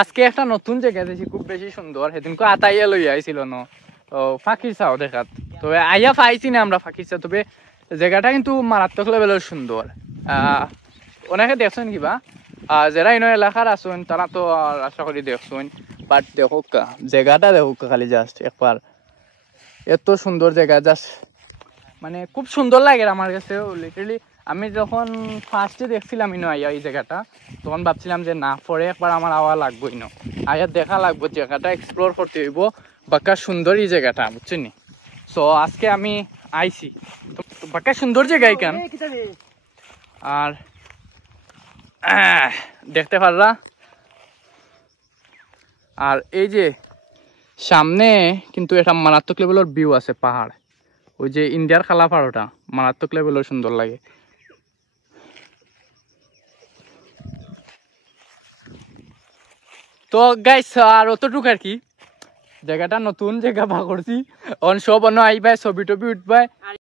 আজকে একটা নতুন জায়গা দেখি, খুব বেশি সুন্দর। সেদিনকে আতাইয়া লই আইছিল ন ফাঁকির চাও দেখাত, তবে আইয়া পাইছি না আমরা ফাঁকির চা। তবে জায়গাটা কিন্তু মারাত্মক লেভেলের সুন্দর। অনেকে দেখছেন কিবা, যারা ইনো এলাকার আসুন তারা তো আশা করি দেখছেন। বাট দেখো জায়গাটা দেখো খালি জাস্ট একবার, এত সুন্দর জায়গা জাস্ট মানে খুব সুন্দর লাগে আমার কাছে। লিটারালি আমি যখন ফার্স্টে দেখছিলাম ইনো আইয়া এই জায়গাটা, তখন ভাবছিলাম যে না, পরে একবার আমার আওয়া লাগবো ইনো আইয়া দেখা লাগবো, জায়গাটা এক্সপ্লোর করতে হইব। বাক্কা সুন্দর এই জায়গাটা, বুঝছেন নি? সো আজকে আমি আইছি তো বাক্কা সুন্দর জায়গা এখান। আর দেখতে পারলা, আর এই যে সামনে কিন্তু একটা মারাত্মক লেভেলের ভিউ আছে, পাহাড়। ওই যে ইন্ডিয়ার খালা পাহাড়টা মারাত্মক লেভেলের সুন্দর লাগে। তো গাইস আর অতটুক আর কি, জায়গাটা নতুন জায়গা পা করছি। অন সব অন্য আইবাই, ছবি টবি উঠবাই।